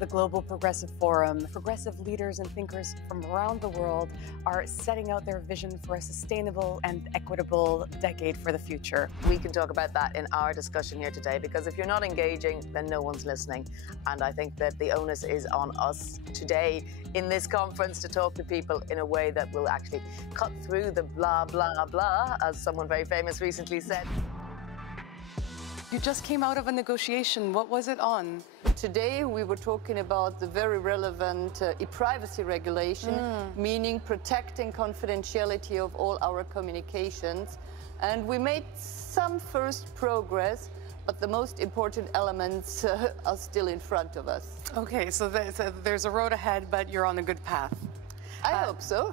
the Global Progressive Forum. Progressive leaders and thinkers from around the world are setting out their vision for a sustainable and equitable decade for the future. We can talk about that in our discussion here today, because if you're not engaging, then no one's listening. And I think that the onus is on us today in this conference to talk to people in a way that will actually cut through the blah, blah, blah, as someone very famous recently said. You just came out of a negotiation. What was it on? Today we were talking about the very relevant e-privacy regulation, meaning protecting confidentiality of all our communications. And we made some first progress, but the most important elements are still in front of us. Okay, so there's a road ahead, but you're on a good path. I hope so.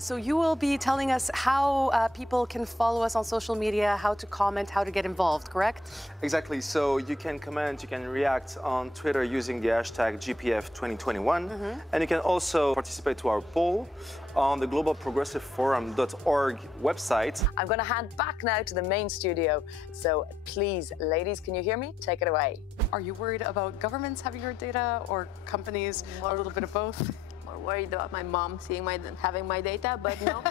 So you will be telling us how people can follow us on social media, how to comment, how to get involved, correct? Exactly. So you can comment, you can react on Twitter using the hashtag GPF 2021. And you can also participate to our poll on the globalprogressiveforum.org website. I'm going to hand back now to the main studio. So please, ladies, can you hear me? Take it away. Are you worried about governments having your data or companies, or a little bit of both? More worried about my mom having my data, but no.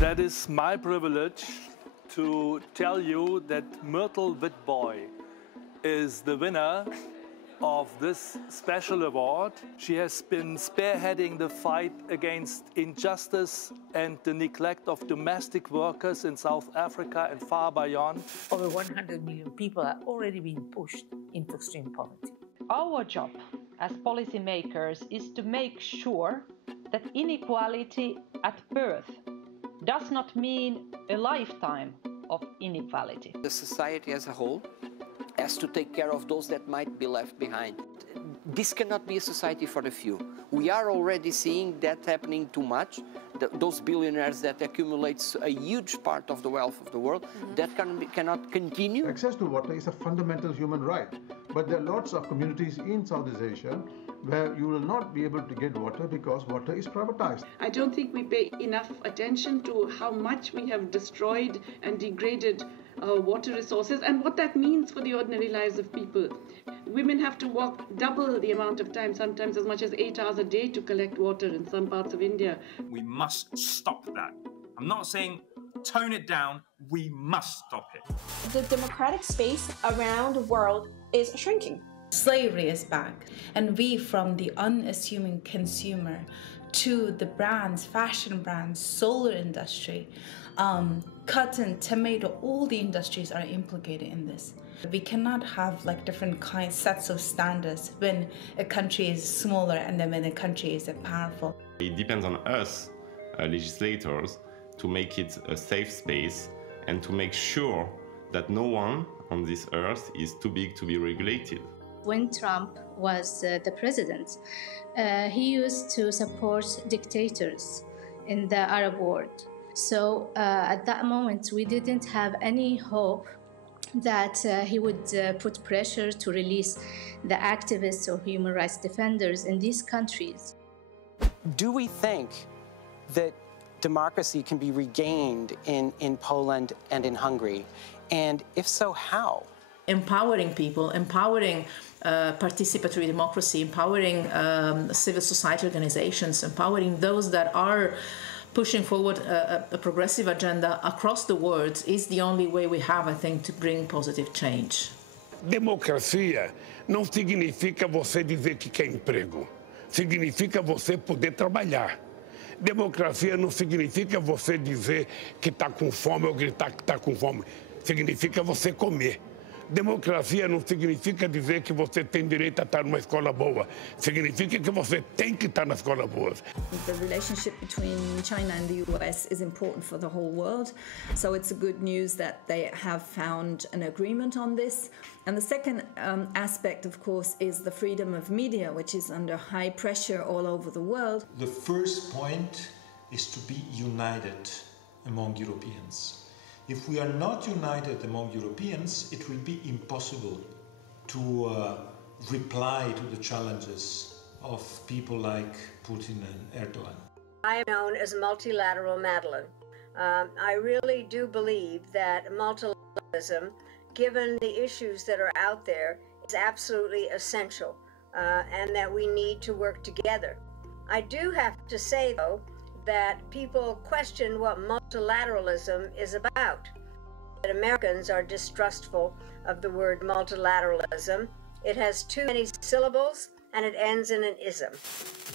That is my privilege to tell you that Myrtle Witboy is the winner of this special award. She has been spearheading the fight against injustice and the neglect of domestic workers in South Africa and far beyond. Over 100 million people are already being pushed into extreme poverty. Our job as policymakers is to make sure that inequality at birth does not mean a lifetime of inequality. The society as a whole has to take care of those that might be left behind. This cannot be a society for the few. We are already seeing that happening too much. Those billionaires that accumulate a huge part of the wealth of the world, that cannot continue. Access to water is a fundamental human right, but there are lots of communities in Southeast Asia where you will not be able to get water because water is privatized. I don't think we pay enough attention to how much we have destroyed and degraded water resources and what that means for the ordinary lives of people. Women have to walk double the amount of time, sometimes as much as 8 hours a day to collect water in some parts of India. We must stop that. I'm not saying tone it down, we must stop it. The democratic space around the world is shrinking. Slavery is back, and we, from the unassuming consumer to the brands, fashion brands, solar industry, cotton, tomato, all the industries are implicated in this. We cannot have like different sets of standards when a country is smaller and then when a country is powerful. It depends on us, legislators, to make it a safe space and to make sure that no one on this earth is too big to be regulated. When Trump was the president, he used to support dictators in the Arab world. So at that moment, we didn't have any hope that he would put pressure to release the activists or human rights defenders in these countries. Do we think that democracy can be regained in Poland and in Hungary? And if so, how? Empowering people, empowering participatory democracy, empowering civil society organizations, empowering those that are pushing forward a progressive agenda across the world is the only way we have, I think, to bring positive change. Democracia não significa você dizer que quer emprego. Significa você poder trabalhar. Democracia não significa você dizer que está com fome ou gritar que está com fome. Significa você comer. Democracia não significa dizer que você tem direito a estar numa escola boa. Significa que você tem que estar na escola boa. The relationship between China and the US is important for the whole world. So it's good news that they have found an agreement on this. And the second aspect, of course, is the freedom of media, which is under high pressure all over the world. The first point is to be united among Europeans. If we are not united among Europeans, it will be impossible to reply to the challenges of people like Putin and Erdogan. I am known as multilateral Madeline. I really do believe that multilateralism, given the issues that are out there, is absolutely essential, and that we need to work together. I do have to say, though, that people question what multilateralism is about. That Americans are distrustful of the word multilateralism. It has too many syllables, and it ends in an ism.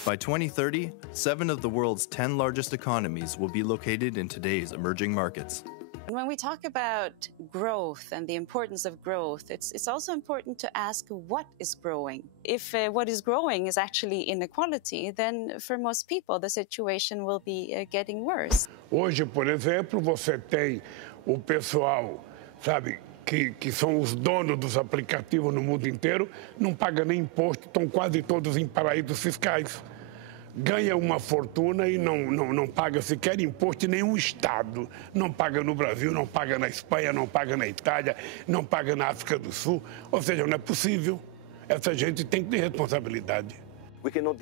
By 2030, 7 of the world's 10 largest economies will be located in today's emerging markets. When we talk about growth and the importance of growth, it's also important to ask what is growing. If what is growing is actually inequality, then for most people the situation will be getting worse. Hoje, por exemplo, você tem o pessoal, sabe, que são os donos dos aplicativos no mundo inteiro, não paga nem imposto, estão quase todos em paraísos fiscais. Ganha uma fortuna e não paga sequer imposto em nenhum estado. Não paga no Brasil, não paga na Espanha, não paga na Itália, não paga na África do Sul. Ou seja, não é possível. Essa gente tem que ter responsabilidade. We cannot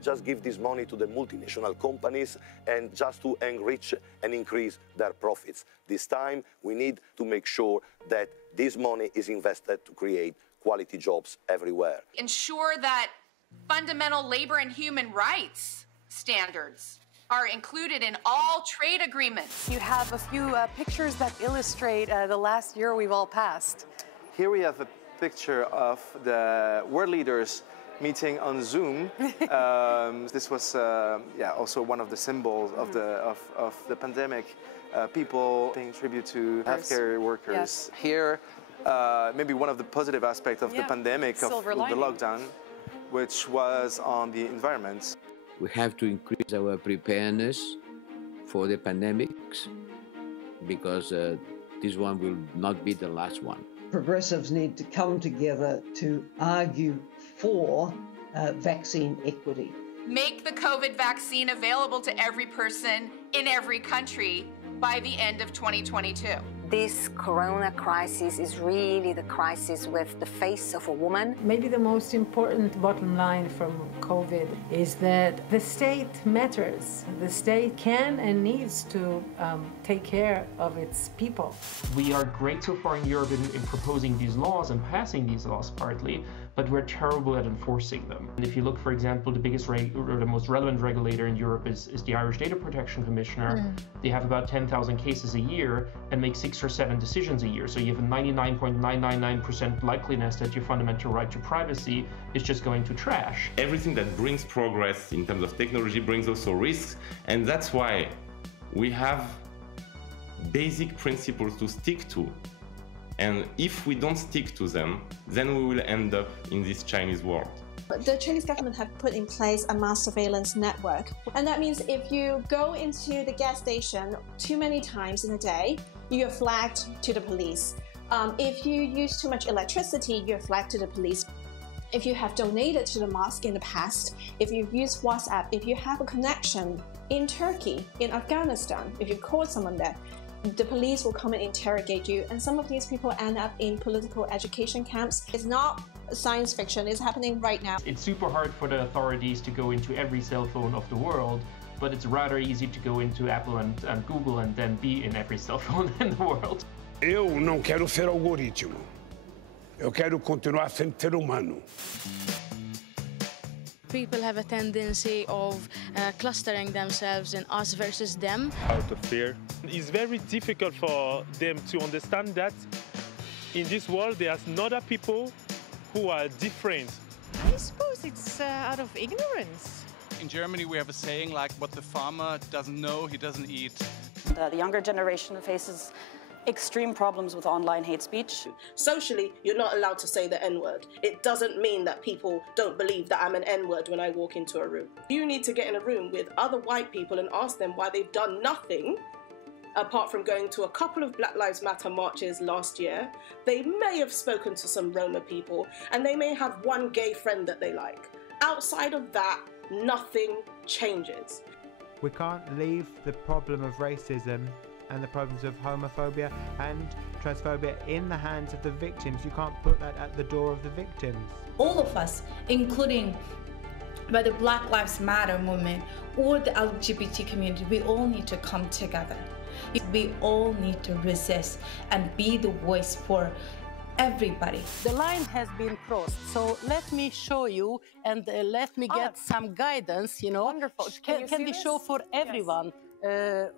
just give this money to the multinational companies and just to enrich and increase their profits. This time, we need to make sure that this money is invested to create quality jobs everywhere. Ensure that fundamental labor and human rights standards are included in all trade agreements. You have a few pictures that illustrate the last year we've all passed. Here we have a picture of the world leaders meeting on Zoom. This was also one of the symbols of the pandemic. People paying tribute to healthcare workers. Yes. Here, maybe one of the positive aspects of the pandemic, of the lockdown, which was on the environment. We have to increase our preparedness for the pandemics because this one will not be the last one. Progressives need to come together to argue for vaccine equity. Make the COVID vaccine available to every person in every country by the end of 2022. This corona crisis is really the crisis with the face of a woman. Maybe the most important bottom line from COVID is that the state matters. The state can and needs to take care of its people. We are great so far in Europe in proposing these laws and passing these laws partly, but we're terrible at enforcing them. And if you look, for example, the biggest or the most relevant regulator in Europe is the Irish Data Protection Commissioner. They have about 10,000 cases a year and make 6 or 7 decisions a year. So you have a 99.999% likeliness that your fundamental right to privacy is just going to trash. Everything that brings progress in terms of technology brings also risks, and that's why we have basic principles to stick to. And if we don't stick to them, then we will end up in this Chinese world. The Chinese government have put in place a mass surveillance network. And that means if you go into the gas station too many times in a day, you're flagged to the police. If you use too much electricity, you're flagged to the police. If you have donated to the mosque in the past, if you've used WhatsApp, if you have a connection in Turkey, in Afghanistan, if you call someone there, the police will come and interrogate you, and some of these people end up in political education camps. It's not science fiction, it's happening right now. It's super hard for the authorities to go into every cell phone of the world, but it's rather easy to go into Apple and Google and then be in every cell phone in the world. Eu não quero ser algoritmo. Eu quero continuar sendo ser humano. People have a tendency of clustering themselves in us versus them. Out of fear. It's very difficult for them to understand that in this world there's other people who are different. I suppose it's out of ignorance. In Germany we have a saying like, what the farmer doesn't know, he doesn't eat. The younger generation faces extreme problems with online hate speech. Socially, you're not allowed to say the N-word. It doesn't mean that people don't believe that I'm an N-word when I walk into a room. You need to get in a room with other white people and ask them why they've done nothing apart from going to a couple of Black Lives Matter marches last year. They may have spoken to some Roma people, and they may have one gay friend that they like. Outside of that, nothing changes. We can't leave the problem of racism and the problems of homophobia and transphobia in the hands of the victims. You can't put that at the door of the victims. All of us, including by the Black Lives Matter movement or the LGBT community, we all need to come together We all need to resist and be the voice for everybody. The line has been crossed, so let me show you and let me get some guidance, you know. Wonderful. Can we show for everyone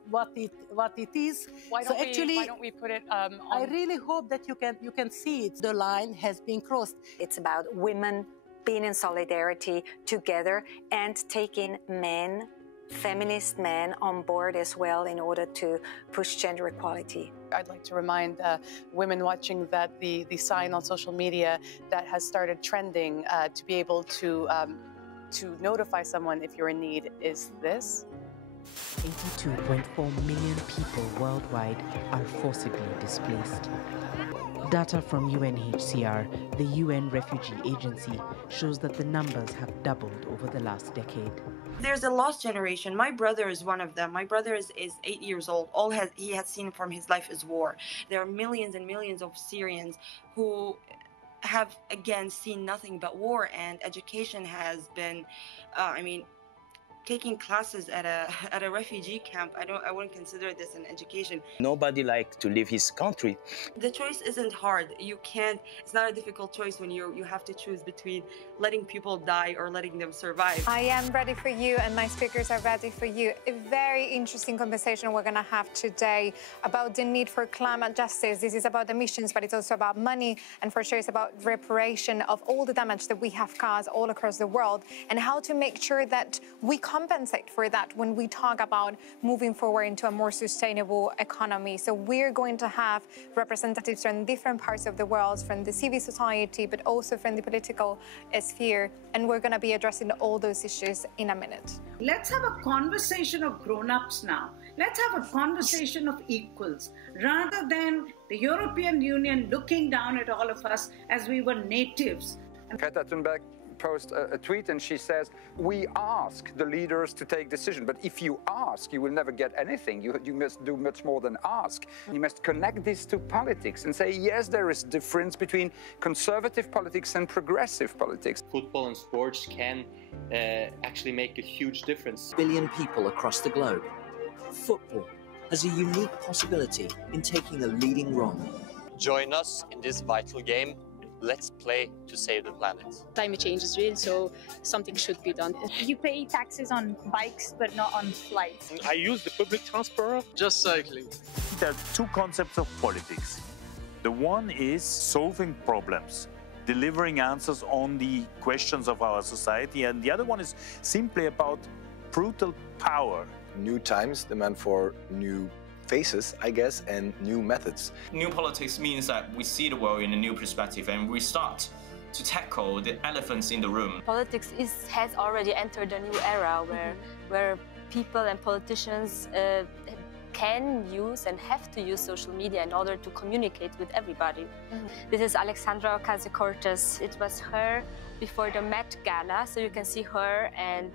what it is? Why don't we put it on... I really hope that you can see it. The line has been crossed. It's about women being in solidarity together and taking men, feminist men, on board as well in order to push gender equality. I'd like to remind women watching that the sign on social media that has started trending to be able to notify someone if you're in need is this. 82.4 million people worldwide are forcibly displaced. Data from UNHCR, the UN Refugee Agency, shows that the numbers have doubled over the last decade. There's a lost generation. My brother is one of them. My brother is 8 years old. All he has seen from his life is war. There are millions and millions of Syrians who have, again, seen nothing but war, and education has been, taking classes at a refugee camp. I wouldn't consider this an education. Nobody likes to leave his country. The choice isn't hard. It's not a difficult choice when you have to choose between letting people die or letting them survive. I am ready for you, and my speakers are ready for you. A very interesting conversation we're going to have today about the need for climate justice. This is about emissions, but it's also about money, and for sure it's about reparation of all the damage that we have caused all across the world, and how to make sure that we compensate for that when we talk about moving forward into a more sustainable economy. So we're going to have representatives from different parts of the world, from the civil society, but also from the political sphere, and we're going to be addressing all those issues in a minute. Let's have a conversation of grown-ups now. Let's have a conversation of equals, rather than the European Union looking down at all of us as we were natives. Greta Thunberg post a tweet and she says, we ask the leaders to take decision, but if you ask, you will never get anything. You must do much more than ask. You must connect this to politics and say, yes, there is difference between conservative politics and progressive politics. Football and sports can actually make a huge difference. Billion people across the globe. Football has a unique possibility in taking a leading role. Join us in this vital game. Let's play to save the planet. Climate change is real, so something should be done. You pay taxes on bikes, but not on flights. I use the public transport. Just cycling. There are two concepts of politics. The one is solving problems, delivering answers on the questions of our society, and the other one is simply about brutal power. New times demand for new faces, I guess, and new methods. New politics means that we see the world in a new perspective and we start to tackle the elephants in the room. Politics has already entered a new era where people and politicians can use and have to use social media in order to communicate with everybody. This is Alexandra Ocasio-Cortez. It was her before the Met Gala, so you can see her and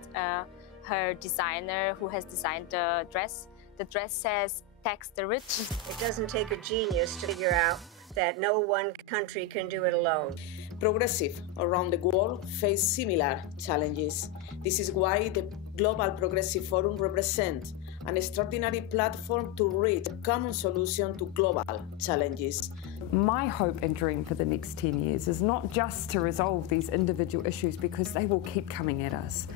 her designer who has designed the dress. The dress says, tax the rich. It doesn't take a genius to figure out that no one country can do it alone. Progressive around the world face similar challenges. This is why the Global Progressive Forum represents an extraordinary platform to reach a common solution to global challenges. My hope and dream for the next 10 years is not just to resolve these individual issues, because they will keep coming at us,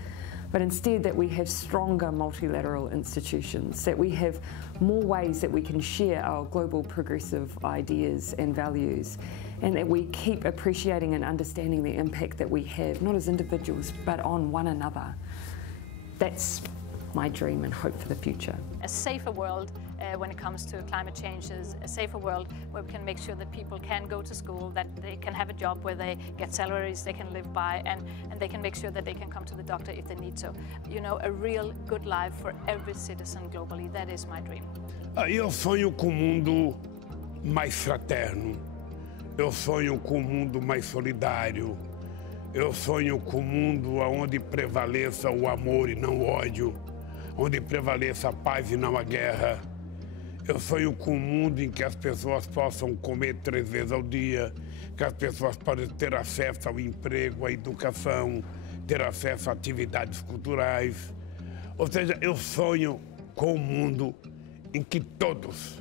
but instead that we have stronger multilateral institutions, that we have more ways that we can share our global progressive ideas and values, and that we keep appreciating and understanding the impact that we have, not as individuals, but on one another. That's my dream and hope for the future. A safer world when it comes to climate change is a safer world where we can make sure that people can go to school, that they can have a job where they get salaries they can live by, and they can make sure that they can come to the doctor if they need to. You know, a real good life for every citizen globally. That is my dream. Eu sonho com mundo mais fraterno. Eu sonho com mundo mais solidário. Eu sonho com mundo onde prevaleça o amor e não o ódio, onde prevaleça a paz e não a guerra. Eu sonho com um mundo em que as pessoas possam comer 3 vezes ao dia, que as pessoas possam ter acesso ao emprego, à educação, ter acesso a atividades culturais. Ou seja, eu sonho com um mundo em que todos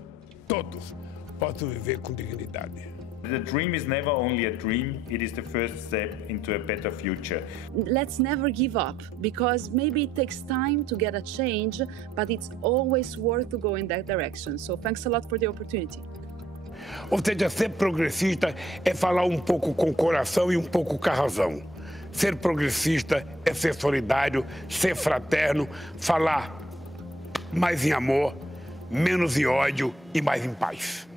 possam viver com dignidade. The dream is never only a dream, it is the first step into a better future. Let's never give up, because maybe it takes time to get a change, but it's always worth to go in that direction. So thanks a lot for the opportunity. Ou seja, ser progressista é falar um pouco com o coração e um pouco com a razão. Ser progressista é ser solidário, ser fraterno, falar mais em amor, menos em ódio e mais em paz.